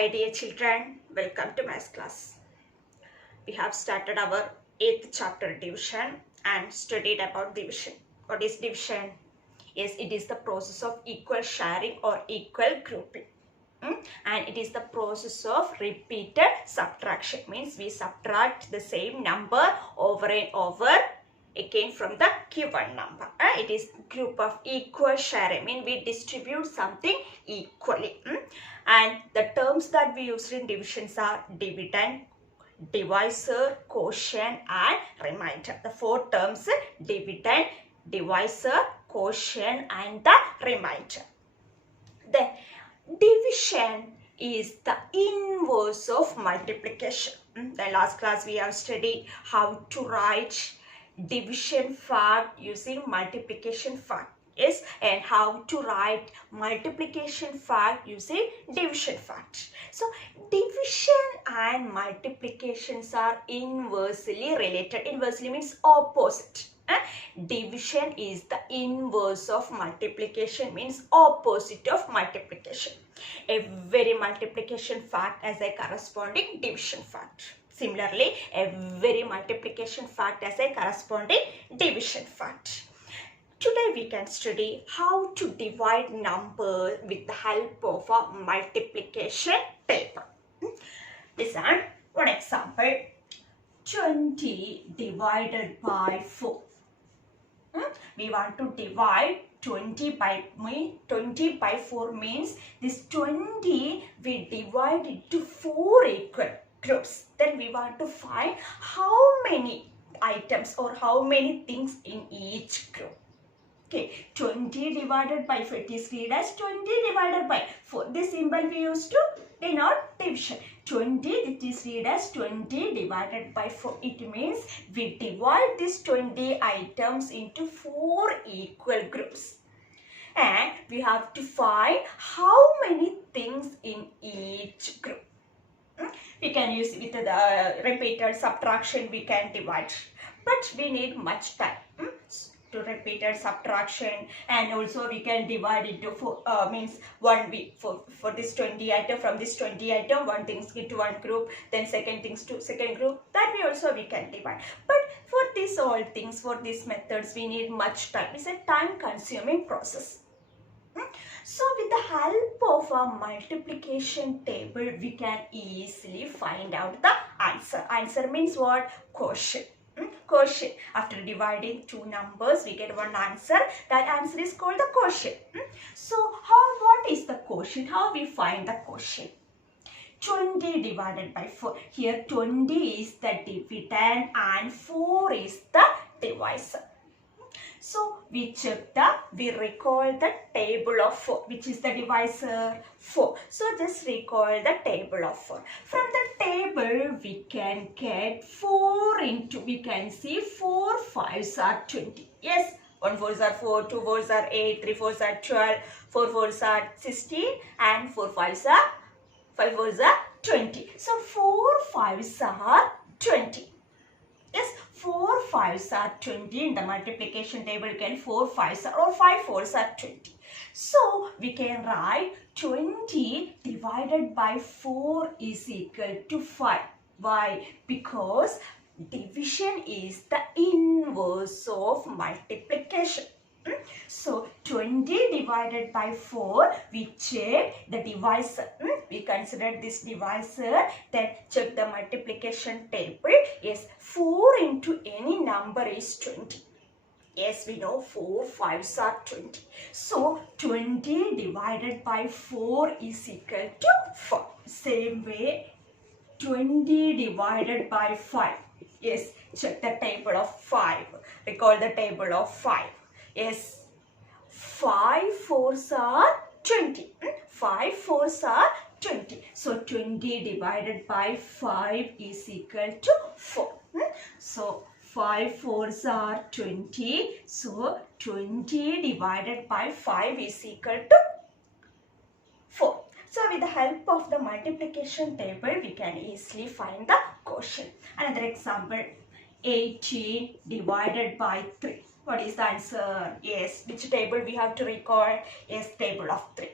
Hi dear children, welcome to math class. We have started our 8th chapter division and studied about division. What is division? Yes, it is the process of equal sharing or equal grouping. And it is the process of repeated subtraction. Means we subtract the same number over and over again from the given number. It is group of equal sharing. Mean we distribute something equally. And the terms that we use in divisions are dividend, divisor, quotient and remainder. The four terms: dividend, divisor, quotient and the remainder. Then division is the inverse of multiplication. The last class we have studied how to write division fact using multiplication fact. Yes, and how to write multiplication fact using division fact. So division and multiplications are inversely related. Inversely means opposite. Division is the inverse of multiplication, means opposite of multiplication. Every multiplication fact has a corresponding division fact. Similarly, every multiplication fact has a corresponding division fact. Today we can study how to divide numbers with the help of a multiplication table. Listen, one example: 20 divided by 4. We want to divide 20 by 4 means this 20 we divide into 4 equal groups. Then we want to find how many items or how many things in each group. Okay, 20 divided by 4, it is read as 20 divided by 4. This symbol we used to denote division. 20, it is read as 20 divided by 4. It means we divide these 20 items into 4 equal groups. And we have to find how many things in each group. We can use with the repeated subtraction, we can divide. But we need much time to repeated subtraction, and also we can divide into 4 means one week for this 20 item. From this 20 item, one things into one group, then second things to second group. That we also we can divide. But for this all things, for these methods, we need much time. It's a time consuming process. So with the help of a multiplication table, we can easily find out the answer. Answer means what? Quotient. Quotient. After dividing two numbers, we get one answer. That answer is called the quotient. So what is the quotient? How we find the quotient? 20 divided by 4. Here 20 is the dividend and 4 is the divisor. So we recall the table of 4, which is the divisor 4. So just recall the table of 4. From the table we can get 4 into, we can see 4 5s are 20. Yes, 1 4s are 4, 2 4s are 8, 3 4s are 12, 4 4s are 16 and 4 5s are 5 4s are 20. So 4 5s are 20. Yes, 4 5s are 20. In the multiplication table, you can 4 5s are, or 5 4s are 20. So we can write 20 divided by 4 is equal to 5. Why? Because division is the inverse of multiplication. So 20 divided by 4, we check the divisor. We consider this divisor, then check the multiplication table. Yes, 4 into any number is 20. Yes, we know 4 5s are 20. So 20 divided by 4 is equal to 4. Same way, 20 divided by 5. Yes, check the table of 5. Recall the table of 5. Yes, 5 4s are 20. 5 4s are 20. So 20 divided by 5 is equal to 4. So 5 4s are 20. So 20 divided by 5 is equal to 4. So with the help of the multiplication table, we can easily find the quotient. Another example, 18 divided by 3. What is the answer? Yes, which table we have to recall? Yes, table of 3.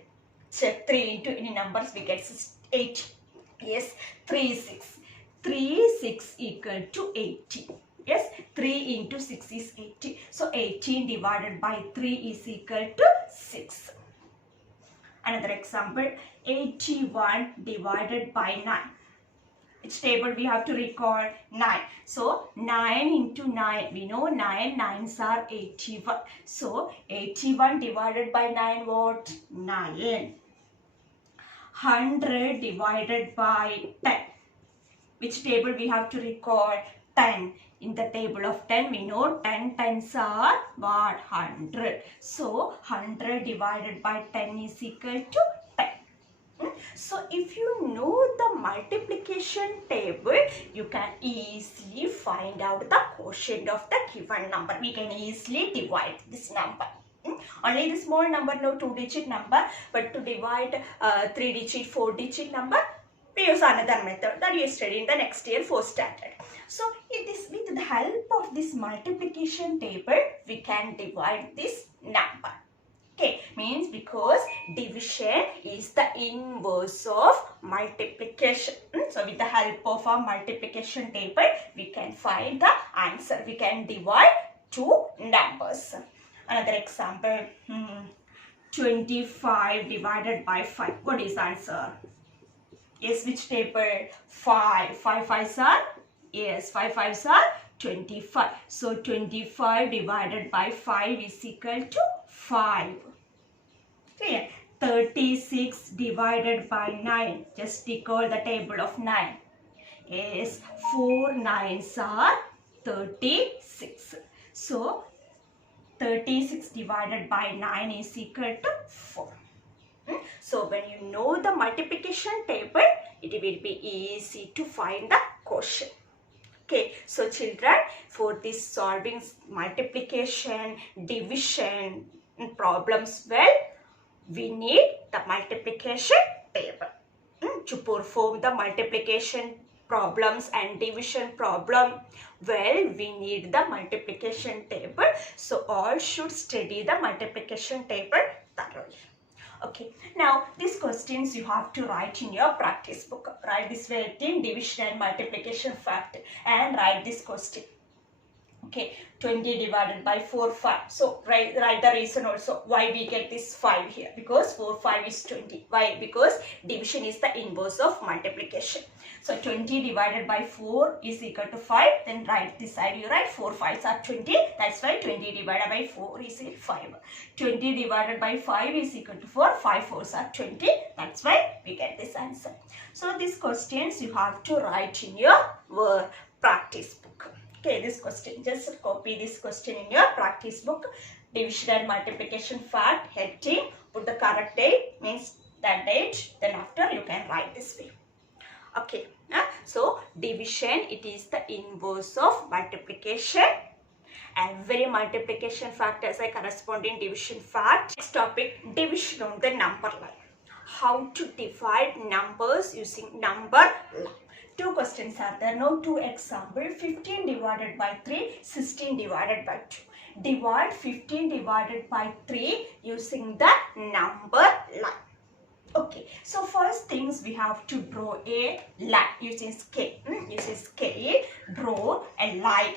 Check 3 into any numbers, we get 8. Yes, 3 6. 3 6 equal to 80. Yes, 3 into 6 is 80. So 18 divided by 3 is equal to 6. Another example, 81 divided by 9. Which table we have to recall? 9. So 9 into 9. We know 9 9s are 81. So 81 divided by 9 what? 9. 100 divided by 10. Which table we have to recall? 10. In the table of 10 we know 10 tens are what? 100. So 100 divided by 10 is equal to 10. So if you know the multiplication table, you can easily find out the quotient of the given number. We can easily divide this number. Only the small number, no 2-digit number, but to divide 3-digit, 4-digit number, we use another method that you study in the next year 4th standard. So with the help of this multiplication table, we can divide this number. Okay, means because division is the inverse of multiplication. So with the help of our multiplication table, we can find the answer. We can divide two numbers. Another example, 25 divided by 5. What is the answer? Yes, which table? 5. 5 5s are? Yes, 5 5s are 25. So 25 divided by 5 is equal to 5. Clear? 36 divided by 9. Just recall the table of 9. Yes, 4 9s are 36. So 36 divided by 9 is equal to 4. So when you know the multiplication table, it will be easy to find the quotient. Okay, so children, for this solving multiplication, division problems, well, we need the multiplication table. To perform the multiplication problems and division problem, well, we need the multiplication table. So all should study the multiplication table thoroughly. Okay, now these questions you have to write in your practice book. Write this writing, division and multiplication fact, and write this question. Okay, 20 divided by 4, 5. So write the reason also why we get this 5 here. Because 4, 5 is 20. Why? Because division is the inverse of multiplication. So 20 divided by 4 is equal to 5. Then right this side you write 4 5s are 20. That's why 20 divided by 4 is 5. 20 divided by 5 is equal to 4. 5 4s are 20. That's why we get this answer. So these questions you have to write in your practice book. Okay, this question, just copy this question in your practice book. Division and multiplication fact, heading, put the correct date, means that date, then after you can write this way. Okay, so division, it is the inverse of multiplication. Every multiplication fact has a corresponding division fact. Next topic, division on the number line. How to divide numbers using number line. Two questions are there. Now two example. 15 divided by 3, 16 divided by 2. Divide 15 divided by 3 using the number line. Okay, so first things we have to draw a line using scale. Using scale, draw a line.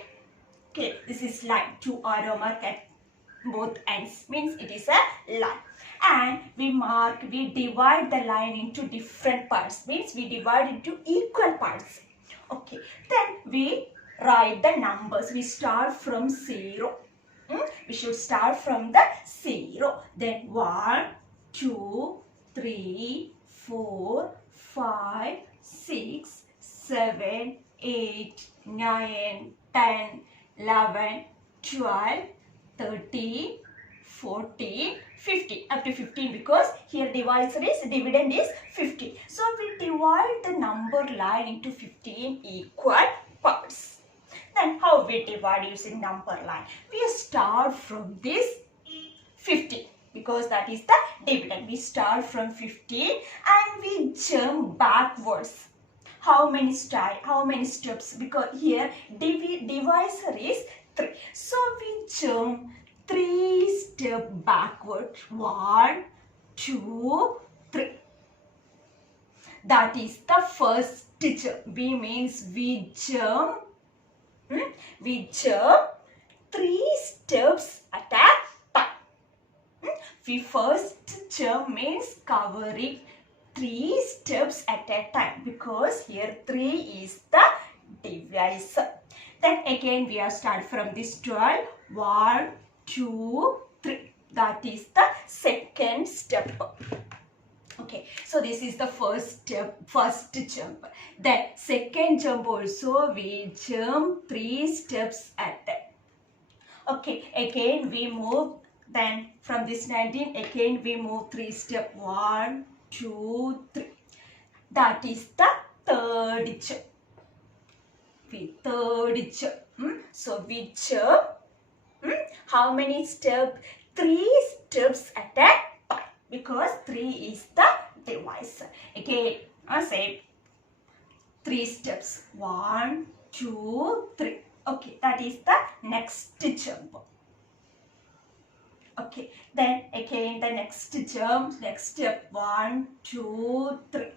Okay, this is line. Two arrow mark at both ends, means it is a line. And we divide the line into different parts, means we divide into equal parts. Okay, then we write the numbers. We start from 0. We should start from the 0. Then 1, 2, 3, 4, 5, 6, 7, 8, 9, 10, 11, 12, 13, 14, 15, up to 15, because here dividend is 15. So we divide the number line into 15 equal parts. Then how we divide using number line? We start from this 15, because that is the dividend. We start from 15 and we jump backwards. How many steps? Because here divisor is 3. So we jump 3 steps backward. 1, 2, 3. that is the first jump. We means we jump. We jump 3 steps at a time. We first jump means covering 3 steps at a time, because here 3 is the divisor. Then again we are start from this 12. 1, 2, 3. That is the second step. Okay, so this is the first step, first jump. Then second jump also we jump 3 steps at a time. Okay, again we move. Then from this 19 again we move 3 steps. 1, 2, 3. That is the third jump. Third jump. So we jump. How many steps? 3 steps at a time, because 3 is the divisor. Again, say 3 steps. 1, 2, 3. Okay, that is the next jump. Okay, then again the next jump, next step. 1, 2, 3.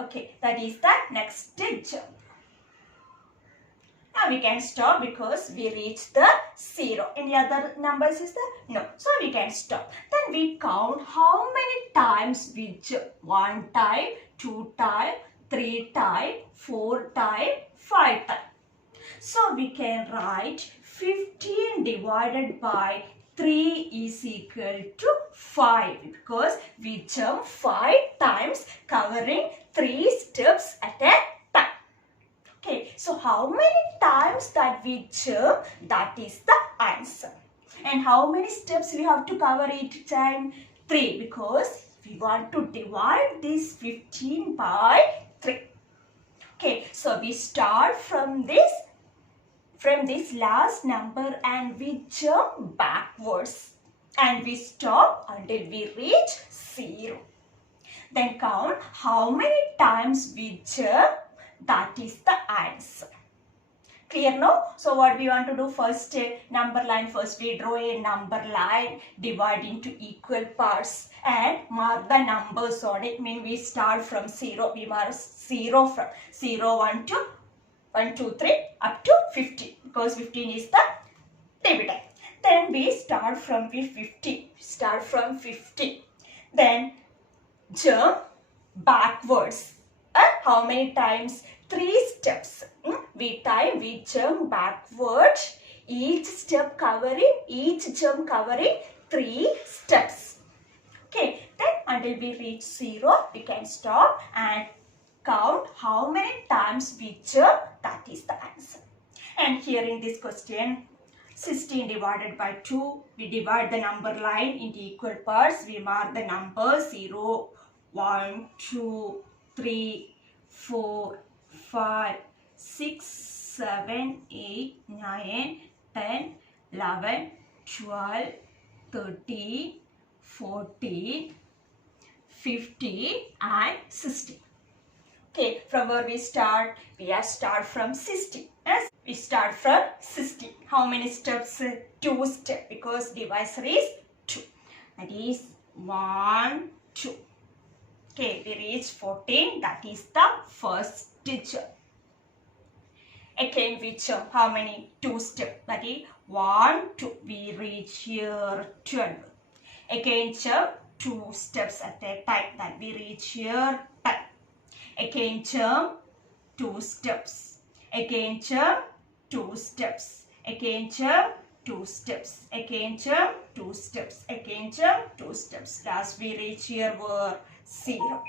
Okay, that is the next jump. Now we can stop because we reach the 0. Any other numbers is there? No. So we can stop. Then we count how many times we jump. 1 time, 2 time, 3 time, 4 time, 5 time. So we can write 15 divided by 3 is equal to 5, because we jump 5 times covering 3 steps at a time. Okay, so how many times that we jump, that is the answer. And how many steps we have to cover each time? 3, because we want to divide this 15 by 3. Okay, so we start from this last number and we jump backwards. And we stop until we reach 0. Then count how many times we jump. That is the answer. Clear now? So what we want to do first, number line. First we draw a number line, divide into equal parts and mark the numbers on it. Mean we start from 0. We mark 0 from 0, 1 to 1, 2, 3 up to 15, because 15 is the dividend. Then we start from 50. Start from 50. Then jump backwards. How many times? 3 steps. We jump backward. Each jump covering 3 steps. Okay, then until we reach 0, we can stop and count how many times we jump. That is the answer. And here in this question, 16 divided by 2, we divide the number line into equal parts. We mark the numbers 0, 1, 2, 3, 4, 5, 6, 7, 8, 9, 10, 11, 12, 13, 14, 15 and 16. Okay, from where we start? We start from 16. Yes, we start from 16. How many steps? 2 steps, because divisor is 2. That is 1, 2. Okay, we reach 14. That is the first jump. Again we jump how many? 2 steps. That is 1, 2. We reach here 12. Again jump 2 steps at a time. That we reach here 10. Again jump 2 steps. Again jump 2 steps. Again jump 2 steps. Again jump 2 steps. Again jump 2 steps. Last we reach here were 0.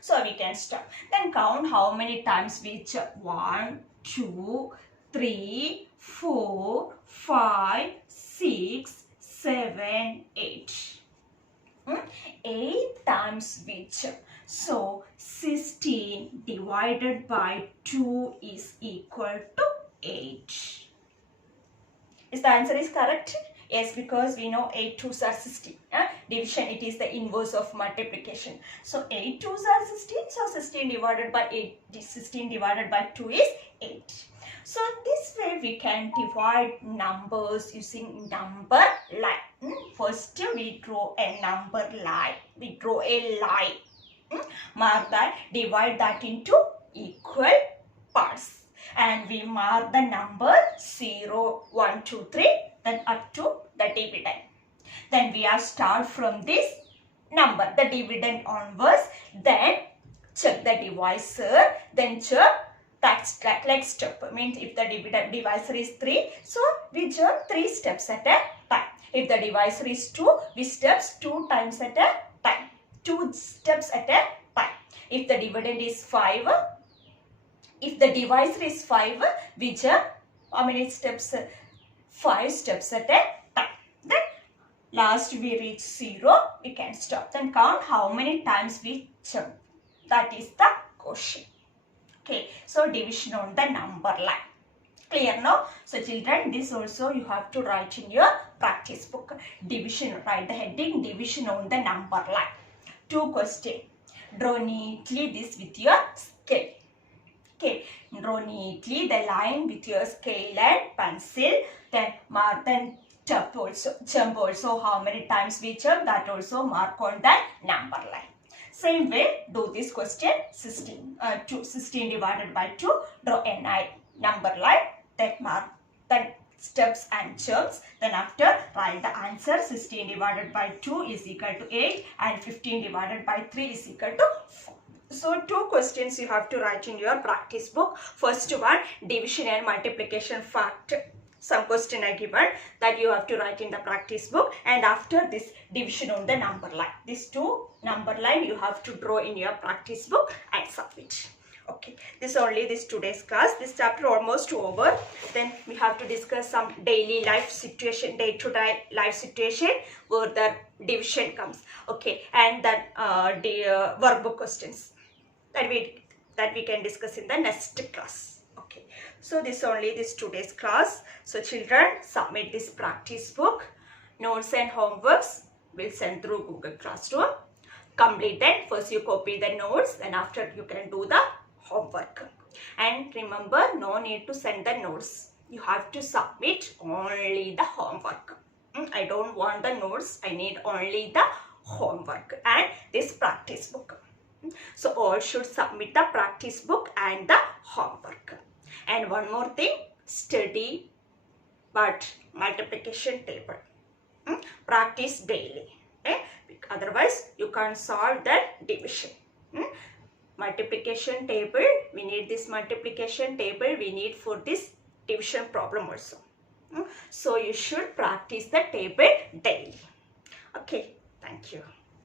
So we can stop. Then count how many times we jump. 1, 2, 3, 4, 5, 6, 7, 8. 8 times we jump. So 16 divided by 2 is equal to 8. Is the answer is correct? Yes, because we know 8 2s are 16. Division, it is the inverse of multiplication. So 8 2s are 16. So 16 divided by 2 is 8. So this way we can divide numbers using number line. First we draw a number line. We draw a line. Mark that, divide that into equal parts. And we mark the number 0, 1, 2, 3, then up to the dividend. Then we are start from this number, the dividend onwards, then check the divisor, then check that's next step. Means if the divisor is 3, so we jump 3 steps at a time. If the divisor is 2, we steps 2 times at a time. 2 steps at a time. If the dividend is 5, if the divisor is 5, we jump how many steps? 5 steps at a time. Then last we reach 0, we can stop. Then count how many times we jump. That is the question. Okay, so division on the number line. Clear now? So children, this also you have to write in your practice book. Division, write the heading, division on the number line. 2 questions. Draw neatly this with your scale. Okay, draw neatly the line with your scale and pencil. Then mark the jump also how many times we jump, that also mark on the number line. Same way, do this question 16 divided by 2, draw a number line, then mark the steps and jumps. Then after write the answer, 16 divided by 2 is equal to 8 and 15 divided by 3 is equal to 4. So 2 questions you have to write in your practice book. First one, division and multiplication fact. Some question I given that you have to write in the practice book, and after this division on the number line. These 2 number line you have to draw in your practice book and submit. Okay, this only this today's class. This chapter almost over. Then we have to discuss some daily life situation, day-to-day life situation where the division comes. Okay, and then the workbook questions that we can discuss in the next class. Okay, so this only this today's class. So children, submit this practice book. Notes and homeworks will send through Google Classroom. Complete that. First you copy the notes, and after you can do the homework. And remember, no need to send the notes. You have to submit only the homework. I don't want the notes. I need only the homework and this practice book. So all should submit the practice book and the homework. And one more thing, study but multiplication table. Practice daily. Otherwise, you can't solve that division. Multiplication table, we need this multiplication table, we need for this division problem also. So you should practice the table daily. Okay, thank you.